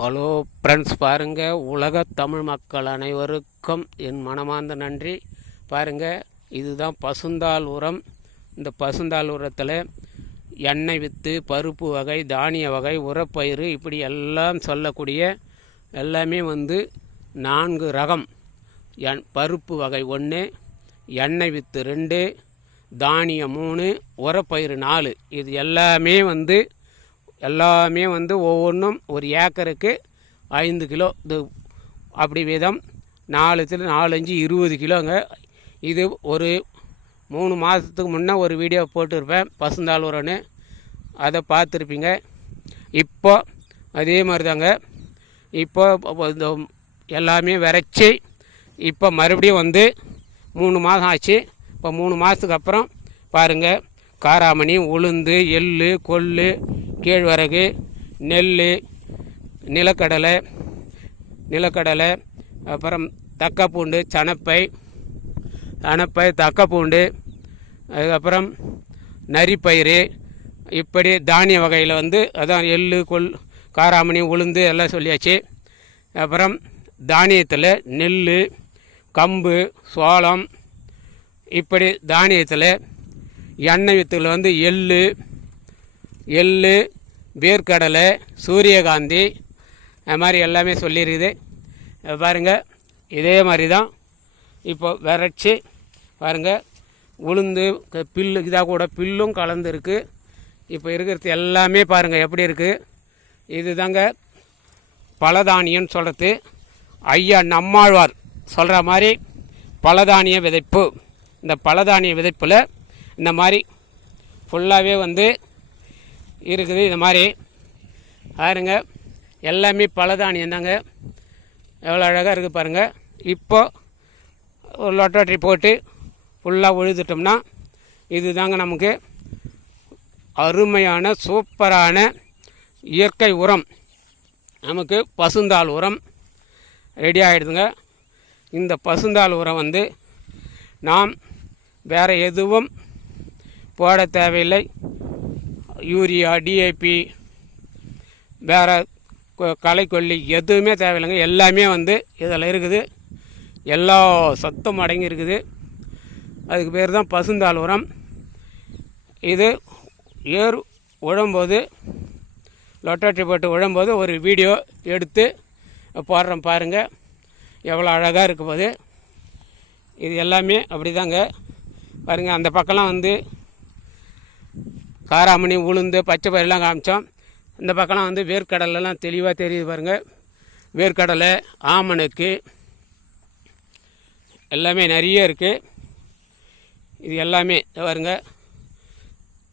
Hello friends பாருங்கள் உலக தமிழ் மக்கள் அனைவருக்கும் என் மனமார்ந்த நன்றி. பாருங்கள் இதுதான் பசுந்தாள் உரம். இந்த பசுந்தாள் உரத்தில் எண்ணெய் வித்து பருப்பு வகை தானிய வகை உரப்பயிறு இப்படி எல்லாம் சொல்லக்கூடிய எல்லாமே வந்து நான்கு ரகம். எண் பருப்பு வகை ஒன்று எண்ணெய் வித்து ரெண்டு தானியம் மூணு உரப்பயிறு நாலு. இது எல்லாமே வந்து எல்லாமே வந்து ஒவ்வொன்றும் ஒரு ஏக்கருக்கு ஐந்து கிலோ. இது அப்படி வீதம் நாலு நாலஞ்சு இருபது கிலோங்க. இது ஒரு மூணு மாதத்துக்கு முன்னே ஒரு வீடியோ போட்டிருப்பேன் பசுந்தாள் உரம்னு அதை பார்த்துருப்பீங்க. இப்போ அதே மாதிரி தாங்க இப்போ இந்த எல்லாமே விரைச்சி இப்போ மறுபடியும் வந்து மூணு மாதம் ஆச்சு. இப்போ மூணு மாதத்துக்கு அப்புறம் பாருங்கள் காராமணி உளுந்து எள் கொள்ளு கேழ்வரகு நெல் நிலக்கடலை நிலக்கடலை அப்புறம் தக்கப்பூண்டு சனப்பை சனப்பை தக்கப்பூண்டு அதுக்கப்புறம் நரிப்பயிறு இப்படி தானிய வகையில் வந்து அதான் எள்ளு கொள் காராமணி உளுந்து எல்லாம் சொல்லியாச்சு. அப்புறம் தானியத்தில் நெல் கம்பு சோளம் இப்படி தானியத்தில் எண்ணெய் வித்துகள் வந்து எள்ளு எள்ளு வேர்க்கடலை சூரியகாந்தி அது மாதிரி எல்லாமே சொல்லியிருக்குது பாருங்கள் இதே மாதிரி தான் இப்போ விரைச்சி பாருங்கள் உளுந்து பில்லு இதாக கூட பில்லும் கலந்துருக்கு. இப்போ இருக்கிறது எல்லாமே பாருங்கள் எப்படி இருக்குது இது தாங்க பலதானியம்னு சொல்கிறது ஐயா நம்மாழ்வார் சொல்கிற மாதிரி பலதானிய விதைப்பு. இந்த பலதானிய விதைப்பில் இந்த மாதிரி ஃபுல்லாகவே வந்து இருக்குது இந்த மாதிரி. பாருங்க எல்லாமே பலதானியம் தாங்க எவ்வளோ அழகாக இருக்குது பாருங்கள் இப்போ ஒரு லொட்டாட்டி போட்டு ஃபுல்லாக உழுதுட்டோம்னா இது தாங்க நமக்கு அருமையான சூப்பரான இயற்கை உரம். நமக்கு பசுந்தாள் உரம் ரெடி ஆகிடுதுங்க இந்த பசுந்தாள் உரம் வந்து நாம் வேறு எதுவும் போட தேவையில்லை. யூரியா டிஏபி வேறு களைக்கொல்லி எதுவுமே தேவையில்லைங்க. எல்லாமே வந்து இதில் இருக்குது. எல்லா சத்தும் அடங்கி இருக்குது. அதுக்கு பேர் தான் பசுந்தாள் உரம் இது ஏர் உழும்போது லொட்டாட்டி போட்டு உழும்போது ஒரு வீடியோ எடுத்து போடுறோம் பாருங்கள் எவ்வளோ அழகாக இருக்கு போது. இது எல்லாமே அப்படி தாங்க பாருங்கள் அந்த பக்கம்லாம் வந்து காராமணி உளுந்து பச்சை பயிரெலாம் காமிச்சோம். இந்த பக்கம்லாம் வந்து வேர்க்கடலெல்லாம் தெளிவாக தெரியுது பாருங்கள் வேர்க்கடலை ஆமணக்கு எல்லாமே நிறைய இருக்குது இது எல்லாமே பாருங்க.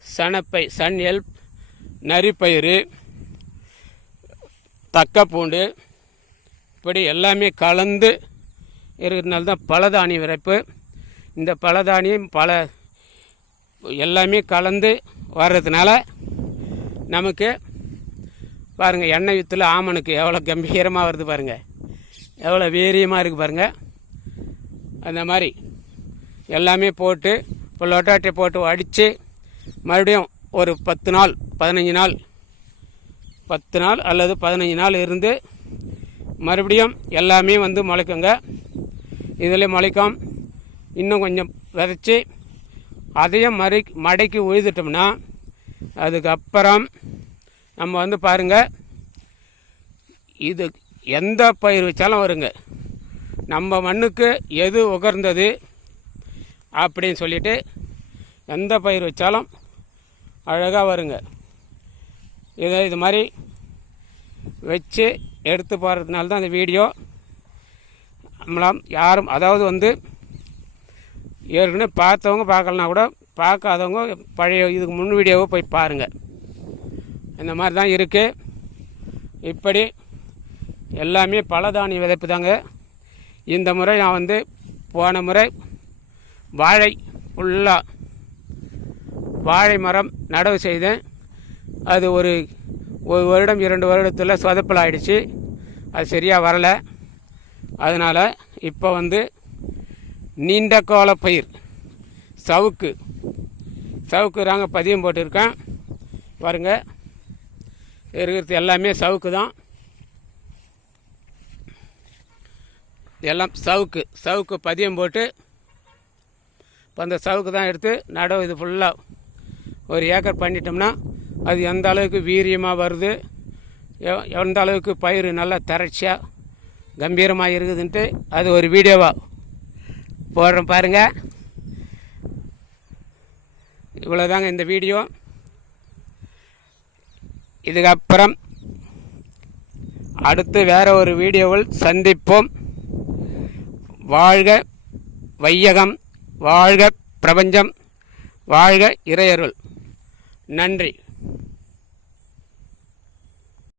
சணப்பை சன் ஹெல்ப் நரிப்பயிறு தக்கப்பூண்டு இப்படி எல்லாமே கலந்து இருக்கிறதுனால தான் பலதானிய விரைப்பு இந்த பலதானியம் பல எல்லாமே கலந்து வர்றதுனால நமக்கு பாருங்கள் எண்ணெய் வித்தில் ஆமனுக்கு எவ்வளோ கம்பீரமாக வருது பாருங்கள் எவ்வளோ வீரியமாக இருக்குது பாருங்கள் அந்த மாதிரி எல்லாமே போட்டு இப்போ லொட்டாட்டை போட்டு அடித்து மறுபடியும் ஒரு பத்து நாள் பதினஞ்சு நாள் பத்து நாள் அல்லது பதினஞ்சு நாள் இருந்து மறுபடியும் எல்லாமே வந்து முளைக்குங்க. இதில் முளைக்கும். இன்னும் கொஞ்சம் விதைச்சி அதையும் மறை மடக்கி உழுதுட்டோம்னா அதுக்கப்புறம் நம்ம வந்து பாருங்கள் இது எந்த பயிர் வச்சாலும் வருங்க. நம்ம மண்ணுக்கு எது உகர்ந்தது அப்படின்னு சொல்லிட்டு எந்த பயிர் வச்சாலும் அழகாக வருங்க. இதை இது மாதிரி வச்சு எடுத்து போகிறதுனால தான் அந்த வீடியோ நம்மளாம் யாரும் அதாவது வந்து ஏற்கனவே பார்த்தவங்க பார்க்கலனா கூட பார்க்காதவங்க பழைய இதுக்கு முன் வீடியோவை போய் பாருங்கள் இந்த மாதிரி தான் இருக்குது இப்படி எல்லாமே பலதானிய விதைப்பு தாங்க. இந்த முறை நான் வந்து போன முறை வாழை ஃபுல்லாக வாழை மரம் நடவு செய்தேன். அது ஒரு ஒரு வருடம் இரண்டு வருடத்தில் சொதப்பல் ஆயிடுச்சு அது சரியாக வரலை. அதனால் இப்போ வந்து நீண்ட கால பயிர். சவுக்கு. சவுக்கு தாங்க பதியம் போட்டிருக்கேன். பாருங்க. இருக்கிறது எல்லாமே சவுக்கு தான். எல்லாம் சவுக்கு. சவுக்கு பதியம் போட்டு இப்போ அந்த சவுக்கு தான் எடுத்து நடவு இது ஃபுல்லாக ஒரு ஏக்கர் பண்ணிட்டோம்னா அது எந்த அளவுக்கு வீரியமாக வருது எந்த அளவுக்கு பயிர் நல்லா தரட்சியாக கம்பீரமாக இருக்குதுன்ட்டு அது ஒரு வீடியோவாக போடுறோம் பாருங்கள் இவ்வளோதாங்க இந்த வீடியோ. இதுக்கப்புறம் அடுத்து வேறு ஒரு வீடியோவில் சந்திப்போம். வாழ்க வையகம் வாழ்க பிரபஞ்சம் வாழ்க இறையருள். நன்றி.